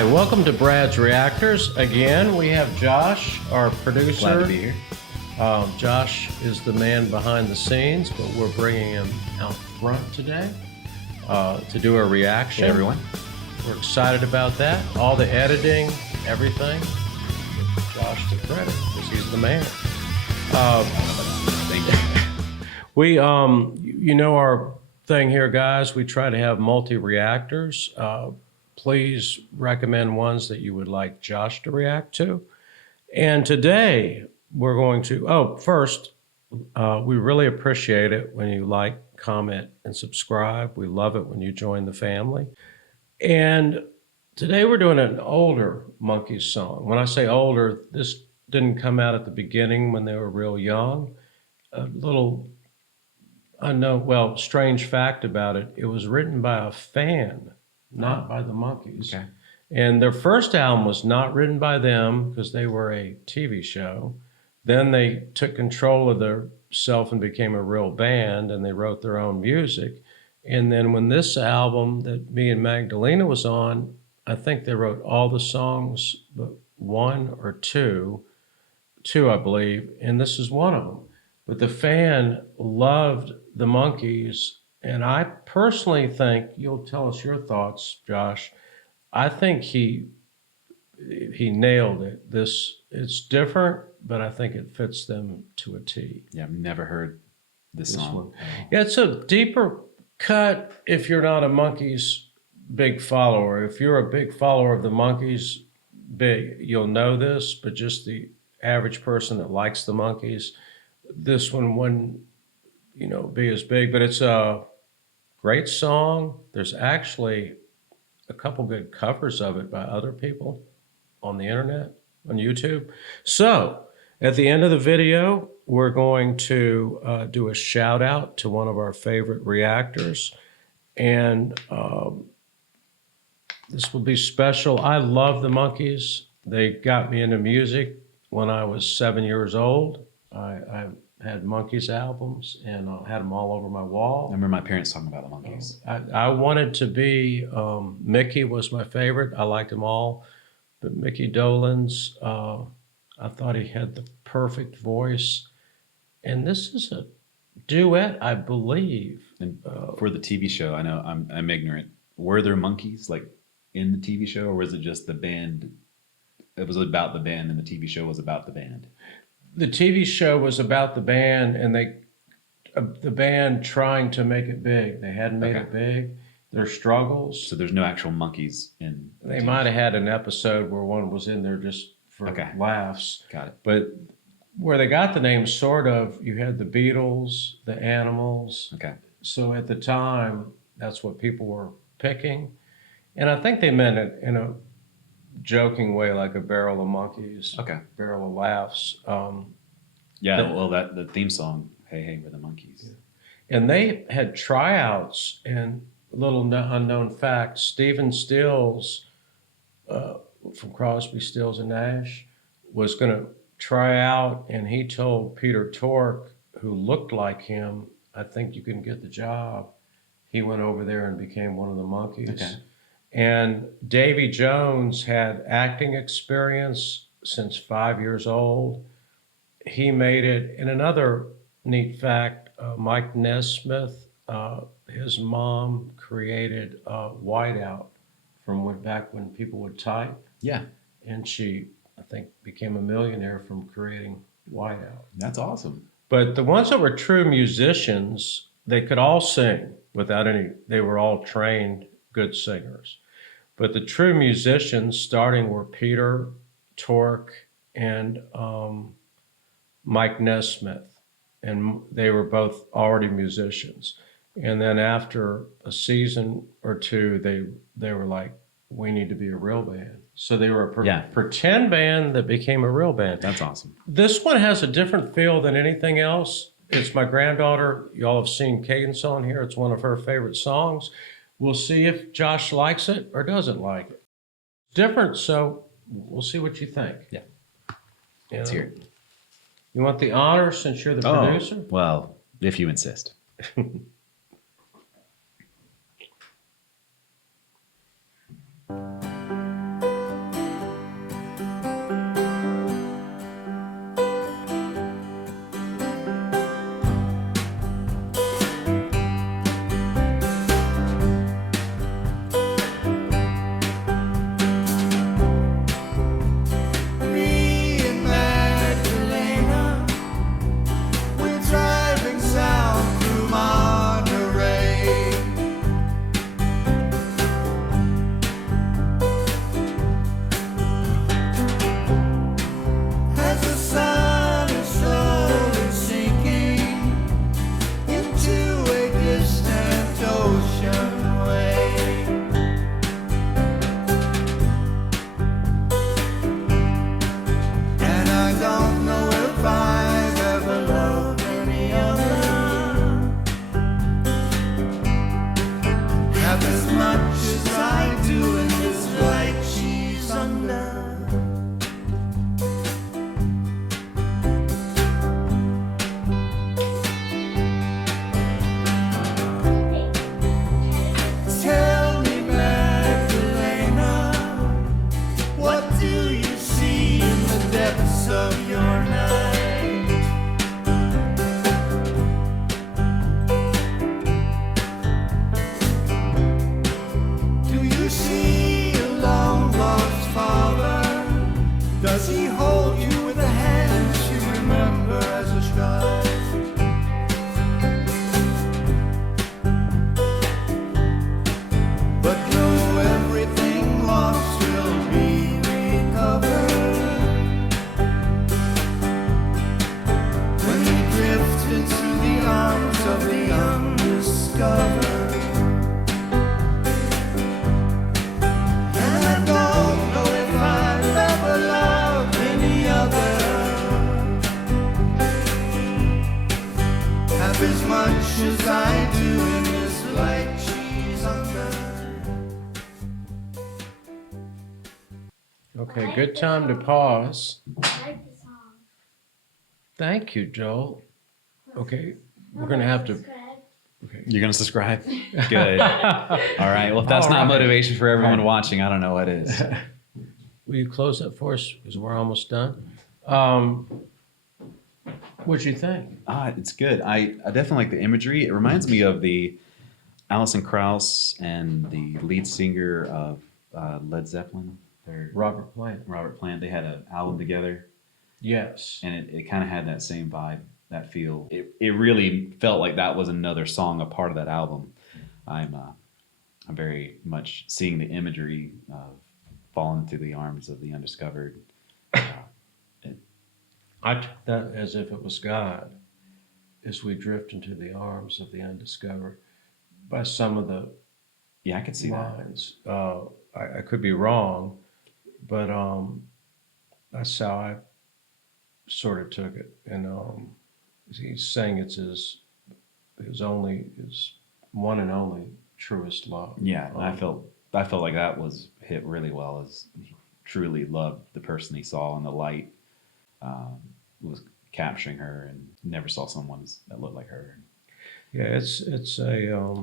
Hi, welcome to Brad's Reactors. Again, we have Josh, our producer. Glad to be here. Josh is the man behind the scenes, but we're bringing him out front today to do a reaction. Hey, everyone. We're excited about that. All the editing, everything. Give Josh the credit because he's the man. Thank you. We, you know our thing here, guys. We try to have multi-reactors. Please recommend ones that you would like Josh to react to. And today we're going to, first, we really appreciate it when you like, comment, and subscribe. We love it when you join the family. And today we're doing an older Monkees song. When I say older, this didn't come out at the beginning when they were real young. A little strange fact about it, it was written by a fan, not by the Monkees. Okay. And their first album was not written by them because they were a TV show. Then they took control of their self and became a real band, and they wrote their own music. And then when this album that me and Magdalena was on, I think they wrote all the songs but one or two, I believe, and this is one of them. But the fan loved the Monkees, and I personally think, you'll tell us your thoughts, Josh, I think he nailed it. It's different, but I think it fits them to a T. Yeah, I've never heard this song. One. Yeah, it's a deeper cut if you're not a Monkees big follower. If you're a big follower of the Monkees, you'll know this, but just the average person that likes the Monkees, this one wouldn't, be as big, but it's a great song. There's actually a couple good covers of it by other people on the internet, on YouTube. So at the end of the video, we're going to do a shout out to one of our favorite reactors. And this will be special. I love the Monkees. They got me into music when I was 7 years old. I had Monkees albums and I had them all over my wall. I remember my parents talking about the Monkees. I wanted to be, Mickey was my favorite. I liked them all. But Mickey Dolenz, I thought he had the perfect voice. And this is a duet, I believe. And for the TV show, I know I'm ignorant. Were there Monkees like in the TV show, or was it just the band? It was about the band, and the TV show was about the band. The TV show was about the band, and the band trying to make it big. They hadn't made it big. Their struggles. So there's no actual Monkees in. They might have had an episode where one was in there just for laughs. Got it. But where they got the name, sort of, you had the Beatles, the Animals. Okay. So at the time, that's what people were picking. And I think they meant it in a joking way, like a barrel of monkeys. Okay. Barrel of laughs. The theme song, Hey, Hey, We're the Monkees. Yeah. And they had tryouts, and a little unknown fact, Stephen Stills from Crosby, Stills and Nash was going to try out, and he told Peter Tork, who looked like him, I think you can get the job. He went over there and became one of the Monkees. Okay. And Davy Jones had acting experience since 5 years old. He made it. And another neat fact, Mike Nesmith, his mom created whiteout from back when people would type. Yeah. And she, I think, became a millionaire from creating whiteout. That's awesome. But the ones that were true musicians, they could all sing without they were all trained good singers. But the true musicians starting were Peter Tork and Mike Nesmith. And they were both already musicians. And then after a season or two, they were like, we need to be a real band. So they were a pretend band that became a real band. That's awesome. This one has a different feel than anything else. It's my granddaughter. Y'all have seen Cadence on here. It's one of her favorite songs. We'll see if Josh likes it or doesn't like it. It's different, so we'll see what you think. Yeah. Let's hear it. You want the honor since you're the producer? Well, if you insist. much as I do in this light she's under. Tell me, Magdalena, what do you see in the depths of your night? Do you see a long lost father? Does he hold you with the hands you remember as a child? But know everything lost will be recovered when we drift into the arms of the undiscovered. And I don't know if I've ever loved any other half as much as I do in this light she's under. Okay, good time to pause. I like the song. Thank you, Joel. Okay, we're going to have to. Okay. You're going to subscribe? Good. All right. Well, if that's All not right. motivation for everyone Right. watching, I don't know what is. Will you close that for us? Because we're almost done. What'd you think? It's good. I definitely like the imagery. It reminds me of the Alison Krauss and the lead singer of Led Zeppelin. They're Robert Plant. Robert Plant. They had an album together, Yes. and it kind of had that same vibe, that feel. It really felt like that was another song, a part of that album. I'm very much seeing the imagery of falling into the arms of the undiscovered. I took that as if it was God as we drift into the arms of the undiscovered by some of the Yeah, I could see that. lines. I could be wrong, but that's how I sort of took it. And he's saying it's his one and only truest love. Yeah, I felt like that was hit really well, as he truly loved the person he saw in the light, was capturing her, and never saw someone that looked like her. Yeah, it's a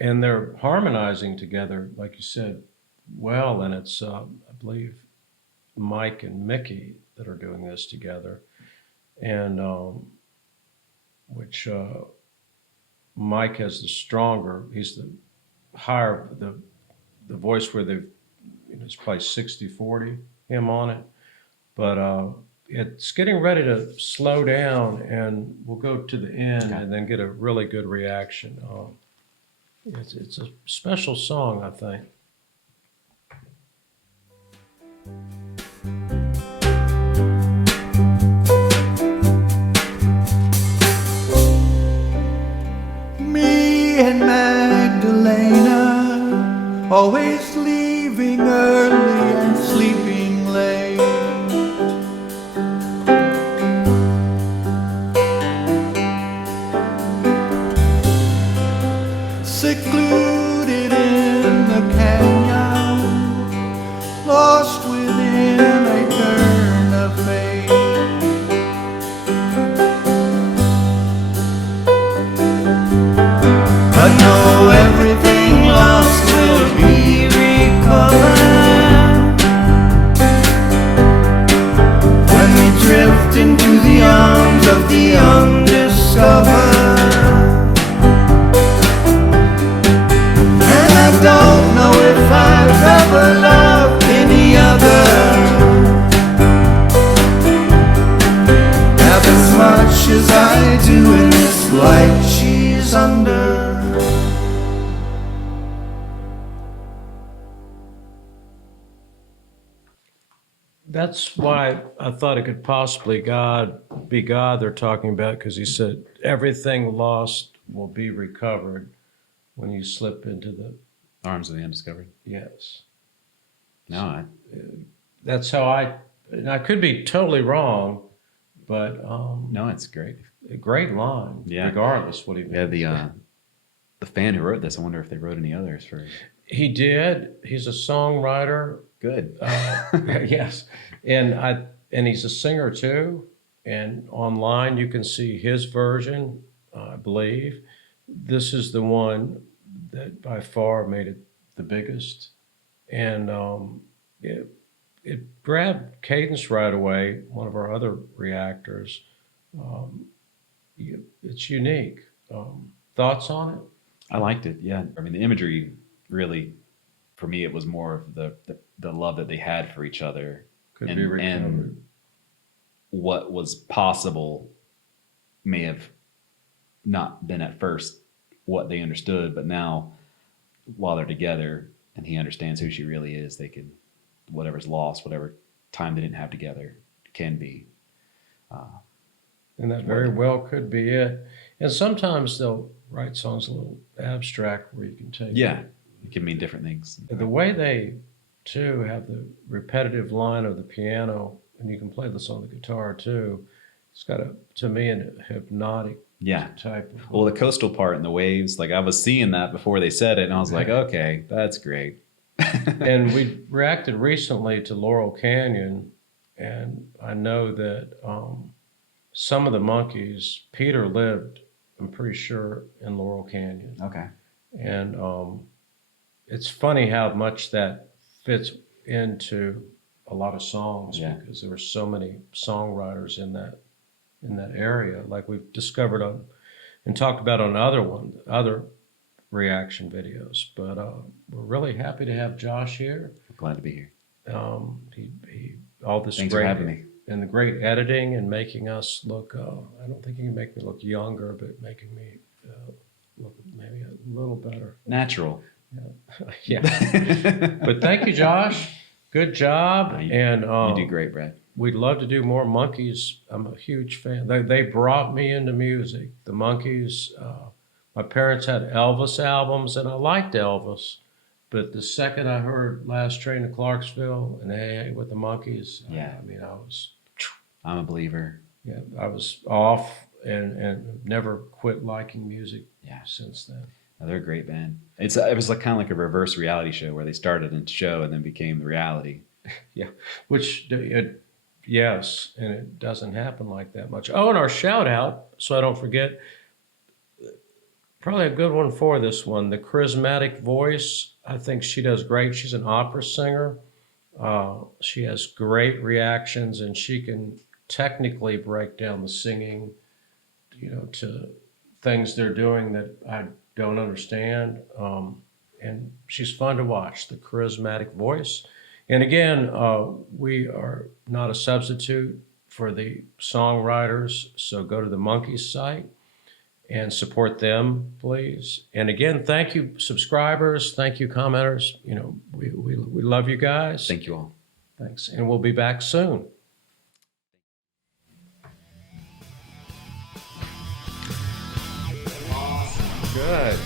and they're harmonizing together, like you said, well, and it's I believe Mike and Mickey that are doing this together, and which Mike has the stronger, he's the higher, the voice where they've, it's probably 60-40 him on it, but it's getting ready to slow down, and we'll go to the end Okay. and then get a really good reaction. It's a special song, I think. Me and Magdalena, always leaving early and sleeping late. Secluded in the canyon, lost within a turn of fate. But know everything lost will be recovered when we drift into the arms of the undiscovered. And I don't know if I've ever loved any other half as much as I do in this light she's under. That's why I thought it could possibly be God they're talking about, because he said everything lost will be recovered when you slip into the, Arms of the undiscovered. yes. No, That's how and I could be totally wrong, but no, it's great. a great line, Yeah. regardless what he Yeah, means. the fan who wrote this. I wonder if they wrote any others for. He did. He's a songwriter. Good. Yes, and he's a singer too. And online you can see his version, I believe. This is the one that by far made it the biggest, and it grabbed Cadence right away. One of our other reactors. It's unique. Thoughts on it? I liked it. Yeah. I mean, the imagery really, for me, it was more of the love that they had for each other. Could be recovered. And what was possible may have not been at first what they understood, but now while they're together and he understands who she really is, they can, whatever's lost, whatever time they didn't have together can be. And that very well could be it. And sometimes they'll write songs a little abstract where you can take Yeah. It can mean different things. the way they too have the repetitive line of the piano, and you can play this on the guitar too. It's got to me, a hypnotic Yeah. type of. Well, the coastal part and the waves, like I was seeing that before they said it, and I was like, okay, that's great. And we reacted recently to Laurel Canyon, and I know that some of the Monkees, Peter lived, I'm pretty sure, in Laurel Canyon. Okay. And it's funny how much that fits into a lot of songs, Yeah. because there were so many songwriters in that area, like we've discovered on and talked about on other reaction videos. But we're really happy to have Josh here. Glad to be here. He all this Thanks for great having me. and the great editing and making us look. I don't think you can make me look younger, but making me look maybe a little better. Natural. Yeah. But thank you, Josh. Good job. You And do great, Brad. we'd love to do more Monkees. I'm a huge fan. They brought me into music. The Monkees. My parents had Elvis albums, and I liked Elvis. But the second I heard Last Train to Clarksville and Hey with the Monkees, Yeah. I'm a believer. I was off and never quit liking music Yeah. since then. Oh, they're a great band. It was like kind of like a reverse reality show where they started in show and then became the reality. Which, yes, and it doesn't happen like that much. Oh, and our shout out, so I don't forget, probably a good one for this one, the charismatic voice. I think she does great. She's an opera singer. She has great reactions, and she can technically break down the singing, to things they're doing that I don't understand. And she's fun to watch, the charismatic voice. And again, we are not a substitute for the songwriters, so go to the Monkees site and support them, please. And again, thank you, subscribers. Thank you, commenters. We love you guys. Thank you all. Thanks. And we'll be back soon. Good.